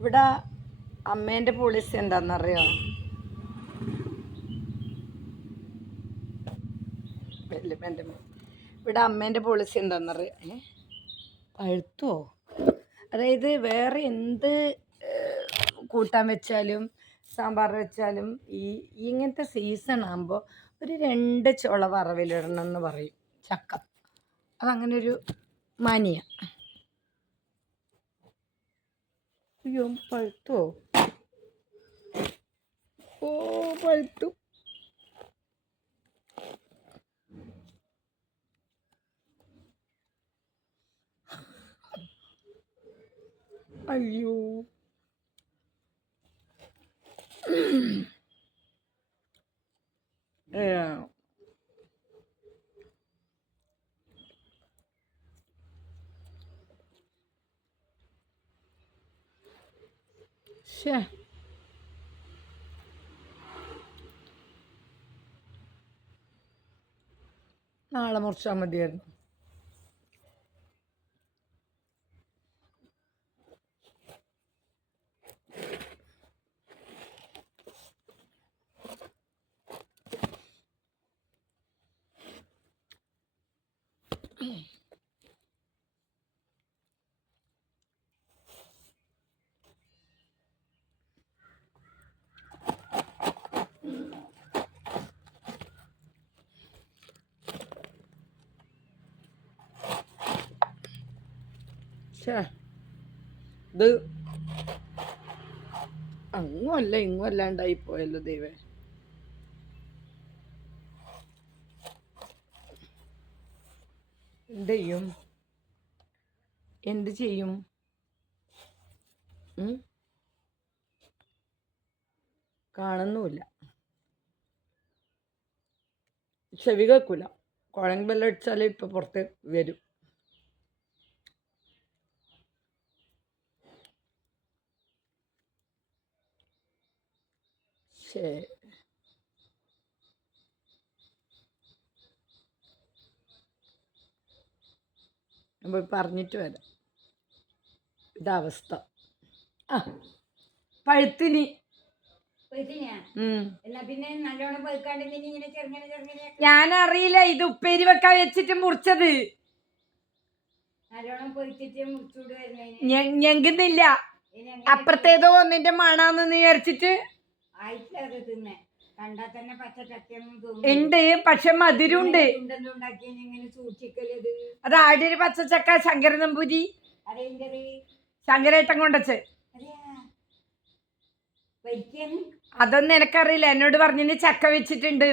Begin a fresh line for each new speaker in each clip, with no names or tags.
ഇവിടെ അമ്മേന്റെ പോളിസി എന്താണെന്നറിയോ ഇവിടെ അമ്മേന്റെ പോളിസി എന്താണെന്നറിയോ പഴുത്തോ? അതായത് വേറെ എന്ത് കൂട്ടാൻ വെച്ചാലും സാമ്പാർ വെച്ചാലും ഈ ഇങ്ങനത്തെ സീസൺ ആകുമ്പോൾ ഒരു രണ്ട് ചുള വറവിലിടണം എന്ന് പറയും ചക്ക. അതങ്ങനെ ഒരു മാനിയ. അയ്യോ പഴുത്തോ ഓ പഴുത്തു അയ്യോ ഏ, ശ്ശേ. നാളെ മുറിച്ചാൽ മതിയായിരുന്നു ശ്ശേ. ഇത് അങ്ങും അല്ല ഇങ്ങും അല്ലാണ്ടായി പോയല്ലോ ദൈവേ. എന്ത് ചെയ്യും? എന്ത് ചെയ്യും? കാണുന്നുമില്ല. ചെവി കേൾക്കൂല. കുഴങ്ങ് ബെല്ലം അടിച്ചാൽ ഇപ്പൊ പുറത്ത് വരും. ശരി നമ്മൾ പറഞ്ഞിട്ട് വരാം. ഇതവസ്ഥ. ആ പഴുത്തിനി. ഞാനറിയില്ല ഇത് ഉപ്പേരി വെക്കാൻ വെച്ചിട്ട് മുറിച്ചത്. ഞെങ്കുന്നില്ല. അപ്പുറത്തേതോ ഒന്നിന്റെ മണാന്ന് വിചാരിച്ചിട്ട് ഉണ്ട് പക്ഷെ മധുരമുണ്ട്. അത് ആടെ ഒരു പച്ചച്ചക്ക ശങ്കര നമ്പൂരി.
ശങ്കരേട്ടം
ശങ്കരേട്ടൻ കൊണ്ടച്ച് അതൊന്നും എനിക്കറിയില്ല. എന്നോട് പറഞ്ഞിന് ചക്ക വെച്ചിട്ടുണ്ട്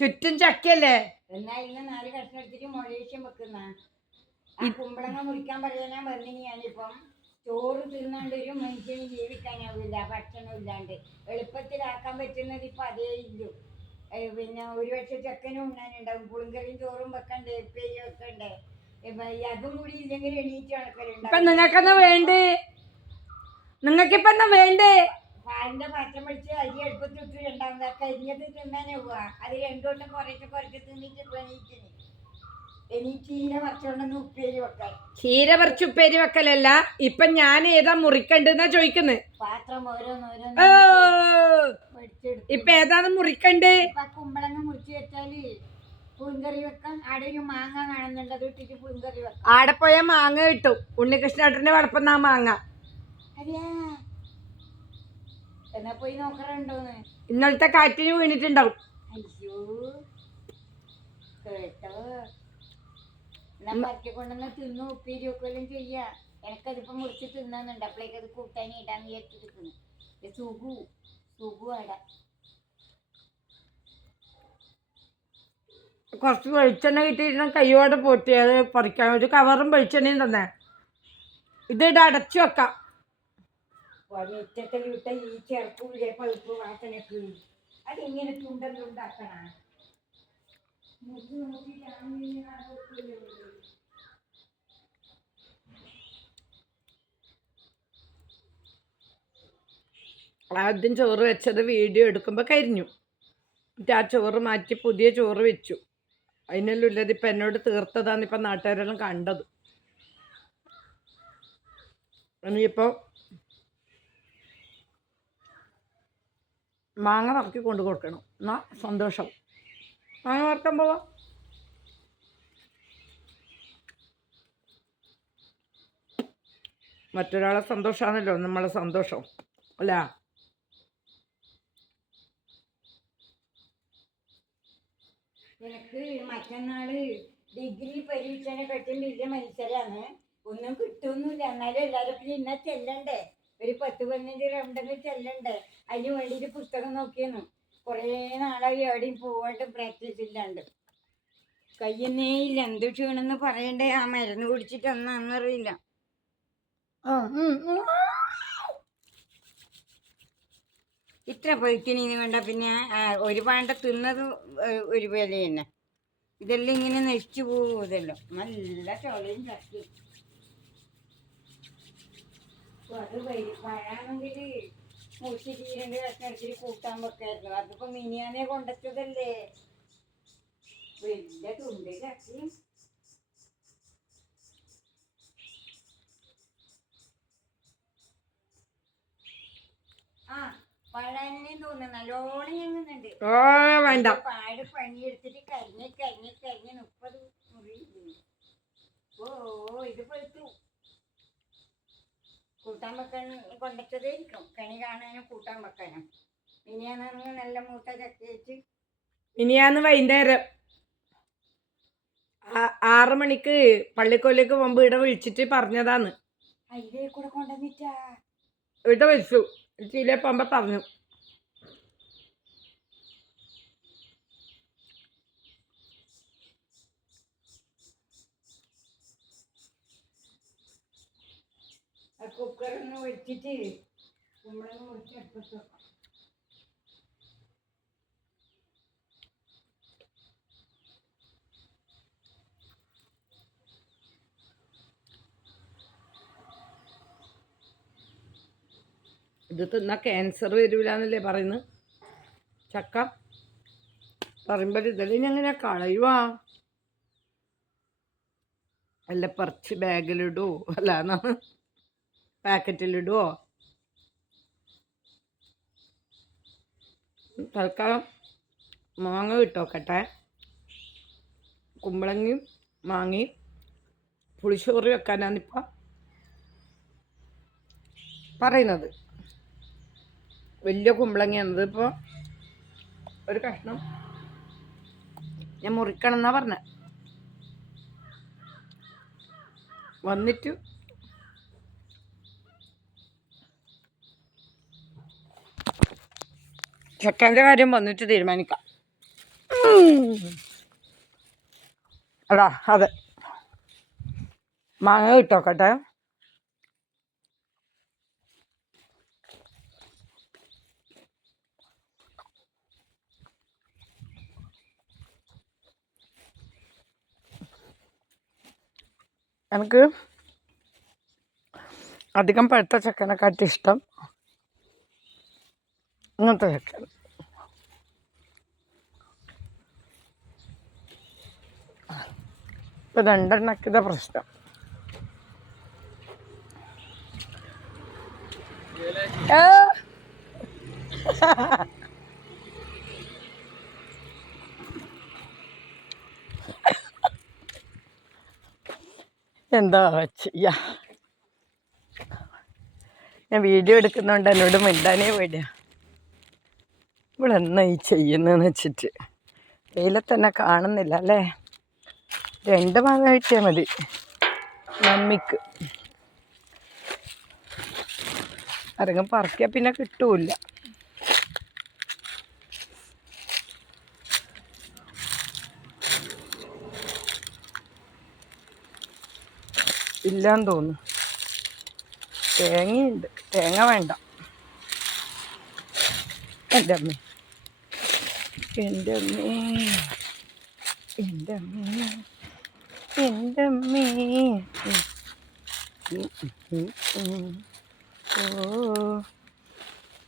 ചുറ്റും ചക്കയല്ലേ?
എന്നാ ഇന്ന് നാല് കഷ്ണം എടുത്തിട്ട് വെക്കുന്ന? കുമ്പളങ്ങ മുറിക്കാൻ പറയാനാ വന്നിനി ഞാനിപ്പം. ചോറ് തിന്നാണ്ട് ഒരു മനുഷ്യന് ജീവിക്കാനാവില്ല ഭക്ഷണം ഇല്ലാണ്ട് എളുപ്പത്തിലാക്കാൻ പറ്റുന്നത് ഇപ്പൊ അതേ ഇല്ലു പിന്നെ ഒരു പക്ഷെ ചെക്കനും ഉണ്ണാനുണ്ടാവും. പുളിങ്കറിയും ചോറും വെക്കണ്ടേ ഉപ്പേരി വെക്കണ്ടേ? അതും കൂടി ഇല്ലെങ്കിൽ എണീറ്റ് നടക്കലുണ്ടാവും
നിങ്ങൾക്കെന്നാ വേണ്ടേ? നിങ്ങൾക്കിപ്പൊ എന്നാ വേണ്ടേ?
പാലിന്റെ പച്ചം പിടിച്ച് അരി എടുപ്പത്തിട്ട് രണ്ടാമത് കരിഞ്ഞത് തിന്നാനേ പോവാ. അത് രണ്ടോട്ടം കുറേശ്ശെ കുറച്ച് തിന്നിട്ട് ഇപ്പൊ എണീറ്റിന് എണീറ്റീനെ പച്ചവണ്ണം ഉപ്പേരി വെക്കാൻ
ചീര പറിച്ച് ഉപ്പേരി വെക്കലല്ല. ഇപ്പൊ ഞാൻ ഏതാ മുറിക്കണ്ടെന്നാ ചോദിക്കുന്നത് ഇപ്പൊ ഏതാണ് മുറിക്കണ്ട്?
കുമ്പളങ്ങ മുറിച്ച് വെച്ചാൽ പുളിങ്കറി വെക്കാം ആടെ ഒരു മാങ്ങ കാണുന്നുണ്ട് അത് ഇട്ടിട്ട് പുളിങ്കറി വെക്കാം.
ആടെ പോയാ മാങ്ങ കിട്ടും. ഉണ്ണികൃഷ്ണേട്ടന്റെ വളർത്തുന്ന ആ മാങ്ങ
എന്നാ പോയി നോക്കറുണ്ടോന്ന്?
ഇന്നലത്തെ കാറ്റിന് വീണിട്ടുണ്ടാവും.
അയ്യോ കേട്ടോ. എന്നാ പറ്റി കൊണ്ടുവന്ന് തിന്നു ഉപ്പേരി വെക്കെല്ലാം ചെയ്യാ. എനക്കതിപ്പോ മുറിച്ച് തിന്നുന്നുണ്ട് അപ്പോഴേക്ക് അത് കൂട്ടാൻ ഇടാൻ വിചാരിച്ചിരിക്കുന്നു. ഇത് സുഖു സുഖു അട
കുറച്ച് വെളിച്ചെണ്ണ കിട്ടിയിരുന്ന കയ്യോടെ പൊട്ടി അത് പറിക്കാൻ. ഒരു കവറും വെളിച്ചെണ്ണയും തന്നെ. ഇട അടച്ചു വെക്കാം.
മിറ്റത്തിൽ വിട്ട ഈ ചെറുപ്പൂലെ പഴുപ്പ് വാസനക്ക് അതിങ്ങനെ തുണ്ടം തുണ്ടാക്കണ
ആദ്യം ചോറ് വെച്ചത് വീഡിയോ എടുക്കുമ്പോൾ കരിഞ്ഞു. എന്നിട്ട് ആ ചോറ് മാറ്റി പുതിയ ചോറ് വെച്ചു. അതിനെല്ലാം ഉള്ളത് ഇപ്പം എന്നോട് തീർത്തതാണ് ഇപ്പം നാട്ടുകാരെല്ലാം കണ്ടത്. ഇനിയിപ്പോൾ മാങ്ങ പറക്കി കൊണ്ടു കൊടുക്കണം. എന്നാൽ സന്തോഷം. മാങ്ങ വറുക്കാൻ പോവാ. മറ്റൊരാളെ സന്തോഷമാണല്ലോ നമ്മളെ സന്തോഷം അല്ല?
നിനക്ക് മറ്റന്നാൾ ഡിഗ്രി പരീക്ഷനെ പറ്റും വലിയ മത്സരമാണ് ഒന്നും കിട്ടുമൊന്നുമില്ല എന്നാലും എല്ലാവരും ഇന്ന ചെല്ലണ്ടേ? ഒരു പത്ത് പതിനഞ്ച് റൗണ്ടെങ്കിലും ചെല്ലണ്ടേ? അതിന് വേണ്ടിയിട്ട് പുസ്തകം നോക്കിയെന്നു. കുറേ നാളായി എവിടെയും പോവാണ്ട് പ്രാക്ടീസ് ഇല്ലാണ്ട് കയ്യുന്നേ ഇല്ല എന്ത് ക്ഷീണെന്ന് പറയണ്ടേ? ആ മരുന്ന് കുടിച്ചിട്ട് ഒന്നറിയില്ല. ഇത്ര പൊയ്ക്കിനി വേണ്ട പിന്നെ ഒരു പാണ്ട തിന്നത് ഒരു വില തന്നെ ഇതെല്ലാം ഇങ്ങനെ നശിച്ചു പോകുമല്ലോ നല്ല ചോളയും ചട്ടി അത് പഴാണെങ്കിൽ മുറിച്ച് ചീരണ്ട് കഷ്ണടിച്ചിട്ട് കൂട്ടാൻ വെക്കായിരുന്നു. അതിപ്പോ മിനിയാനെ കൊണ്ടെത്തതല്ലേ വലിയ തുണ്ടിലാക്കി ആ പഴന്നെ തോന്നുന്നു. നല്ലോണം ഞങ്ങുന്നുണ്ട്.
ഓ വേണ്ട.
പാട് പണിയെടുത്തിട്ട് കരിഞ്ഞ് കരിഞ്ഞ് കരിഞ്ഞ് മുപ്പത് മുറി ഓ ഇത് പഴുത്തു കൂട്ടാൻ വെക്കാൻ കൊണ്ടിട്ടതായിരിക്കും കണി കാണാനും കൂട്ടാൻ വെക്കാനും. ഇനിയാണെങ്കിൽ നല്ല മൂട്ട ചക്കയിട്ട്
ഇനിയാന്ന് വൈകുന്നേരം ആറ് മണിക്ക് പള്ളിക്കൊല്ലേക്ക് മുമ്പ് ഇവിടെ വിളിച്ചിട്ട് പറഞ്ഞതാന്ന്. ഇവിടെ വിളിച്ചു. ചില പോകുമ്പോ പറഞ്ഞു.
കുക്കറൊന്ന് വെച്ചിട്ട് കുമ്പളങ്ങ മുറിച്ച് അടുപ്പത്ത് വെക്കാം.
ഇത് തിന്നാൽ ക്യാൻസർ വരൂലെന്നല്ലേ പറയുന്നത് ചക്ക? പറയുമ്പോൾ ഇതെല്ലാം എങ്ങനെ കളയുവാ? അല്ല പറിച്ച് ബാഗിലിടൂ അല്ല പാക്കറ്റിലിടുവോ? തൽക്കാലം മാങ്ങ ഇട്ടോക്കട്ടെ. കുമ്പളങ്ങയും മാങ്ങയും പുളിശ്ശോറി വെക്കാനാണിപ്പോൾ പറയുന്നത്. വലിയ കുമ്പളങ്ങയാണത് ഇപ്പോൾ ഒരു കഷ്ണം ഞാൻ മുറിക്കണം എന്നാ പറഞ്ഞ. വന്നിട്ട് ചെക്കന്റെ കാര്യം വന്നിട്ട് തീരുമാനിക്കാം. അതാ അതെ. മാങ്ങ കിട്ടോക്കട്ടെ. എനിക്ക് അധികം പഴുത്ത ചക്കനെക്കാട്ടി ഇഷ്ടം ഇങ്ങനത്തെ ചക്കൻ. ഇപ്പൊ രണ്ടെണ്ണക്കിതാ പ്രശ്നം. എന്താ ചെയ്യാ? ഞാൻ വീഡിയോ എടുക്കുന്നോണ്ട് എന്നോട് മിണ്ടാനേ പേടിയാ. ഇവളെന്നാ ഈ ചെയ്യുന്നതെന്ന് വെച്ചിട്ട്. വെയിലത്തന്നെ കാണുന്നില്ല അല്ലേ? രണ്ട് മാങ്ങ കിട്ടിയാൽ മതി. മമ്മിക്ക്. അരങ്ങ് പറക്കിയാൽ പിന്നെ കിട്ടൂല ഇല്ലാന്ന് തോന്നുന്നു. തേങ്ങയുണ്ട്. തേങ്ങ വേണ്ട. എന്റെ അമ്മ. എന്റെ അമ്മ. എന്റെ അമ്മേ. ഉം.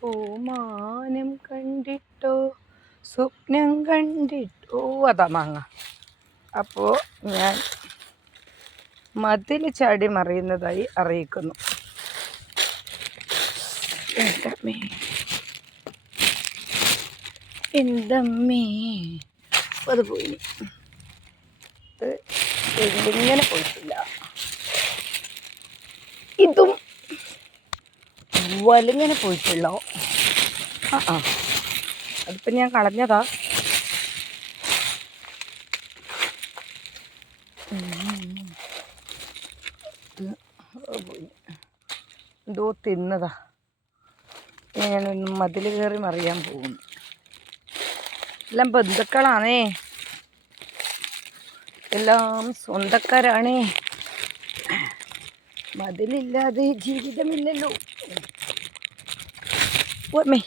ഓ മാനം കണ്ടിട്ടോ സ്വപ്നം കണ്ടിട്ടോ. അതാ മാങ്ങ. അപ്പോൾ ഞാൻ മതിൽ ചാടി മറിയുന്നതായി അറിയിക്കുന്നു. എന്തമ്മേ എന്തമ്മേ അത് പോയി. ഇത് ഇങ്ങനെ പോയിട്ടില്ല. ഇതും വലിങ്ങനെ പോയിട്ടുള്ളോ. ആ ആ. അതിപ്പം ഞാൻ കളഞ്ഞതാ. എന്തോ തിന്നതാ. ഞാൻ മതിൽ കയറി മറിയാൻ പോകുന്നു. എല്ലാം ബന്ധുക്കളാണേ. എല്ലാം സ്വന്തക്കാരാണ്. മതിലില്ലാതെ ജീവിതമില്ലല്ലോ. ഓർമ്മേ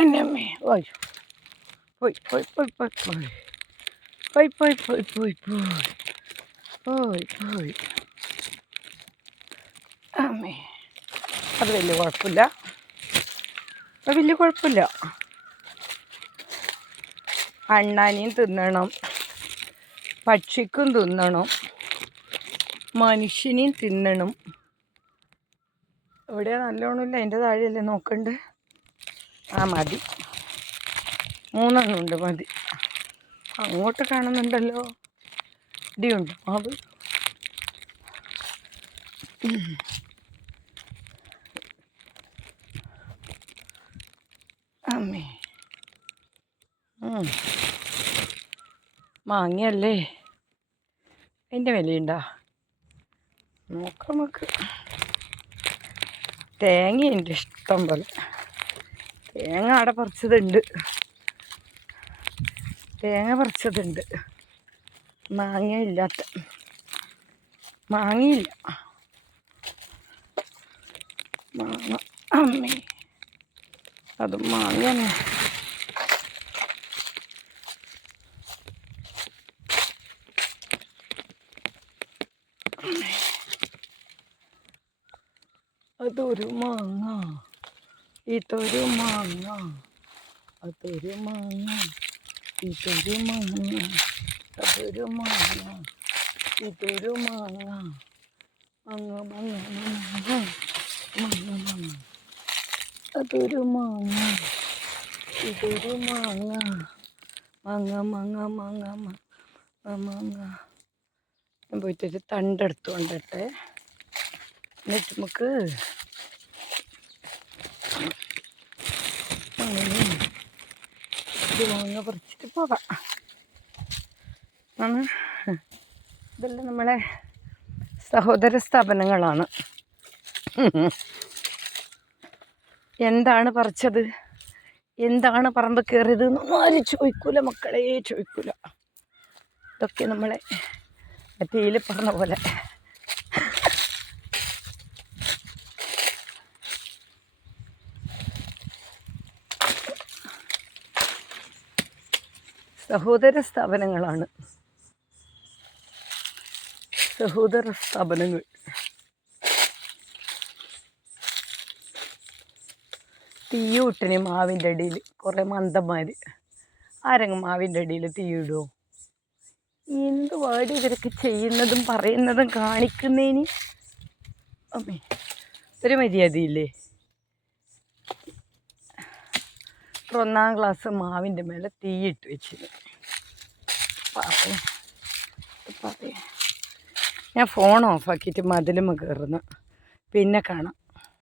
എന്നമ്മേ ഓയോ. പോയി പോയി പോയി പോയി. പോയി പോയി പോയി പോയി പോയി. പോയി പോയി. അമ്മേ. അത് വലിയ കുഴപ്പമില്ല. അത് വലിയ കുഴപ്പമില്ല. അണ്ണാനിയും തിന്നണം. പക്ഷിക്കും തിന്നണം. മനുഷ്യനെയും തിന്നണം. ഇവിടെ നല്ലോണമില്ല അതിന്റെ താഴെയല്ലേ? നോക്കണ്ട്. ആ മതി. മൂന്നെണ്ണം ഉണ്ട് മതി. അങ്ങോട്ട് കാണുന്നുണ്ടല്ലോ. ഇടിയുണ്ട് മാവ്. അമ്മേ. മാങ്ങയല്ലേ? അതിന്റെ വിലയുണ്ടോ? നോക്കാം നമുക്ക്. തേങ്ങയുണ്ട് ഇഷ്ടം പോലെ. തേങ്ങ അവിടെ പറിച്ചതുണ്ട്. തേങ്ങ പറിച്ചതുണ്ട്. മാങ്ങ ഇല്ലാത്ത. മാങ്ങയില്ല. മാങ്ങ. അമ്മേ. അതും മാങ്ങ തന്നെ അതൊരു മാങ്ങ. ഇതൊരു മാങ്ങ. അതൊരു മാങ്ങ. ഇതൊരു മാങ്ങ. അതൊരു മാങ്ങ. ഇതൊരു മാങ്ങ. മാങ്ങ മാങ്ങ മാങ്ങ മാങ്ങ. മാങ്ങ അതൊരു മാങ്ങ. ഇതൊരു മാങ്ങ. മാങ്ങ മാങ്ങ മാങ്ങ മാങ്ങ മാങ്ങ. ഞാൻ പോയിട്ടൊരു തണ്ടെടുത്തു കൊണ്ടട്ടെ എന്നിട്ട് നമുക്ക് അങ്ങനെ ഇത് മാങ്ങ പറിച്ചിട്ട് പോകാം. ആണ് ഇതെല്ലാം നമ്മളെ സഹോദര സ്ഥാപനങ്ങളാണ്. എന്താണ് പറിച്ചത്? എന്താണ് പറമ്പ് കയറിയത് എന്നൊന്നും ചോദിക്കൂല മക്കളെ ചോദിക്കൂല. ഇതൊക്കെ നമ്മളെ മറ്റേയിൽ പറഞ്ഞ പോലെ സഹോദര സ്ഥാപനങ്ങളാണ്. സഹോദര സ്ഥാപനങ്ങൾ. തീയൂട്ടിന് മാവിന്റെ അടിയിൽ കുറേ മന്ദന്മാർ ആരെങ്കിലും മാവിന്റെ അടിയിൽ തീയിടുമോ എന്ത് വാടി ഇവരൊക്കെ ചെയ്യുന്നതും പറയുന്നതും കാണിക്കുന്നതിന് അമ്മേ ഒരു മര്യാദയില്ലേ? ഒന്നാം ക്ലാസ് മാവിന്റെ മേലെ തീയിട്ട് വെച്ചിരുന്നു പറയാ. പാപ്പി ഞാൻ ഫോൺ ഓഫാക്കിയിട്ട് മതിലും കയറുന്നു പിന്നെ കാണാം.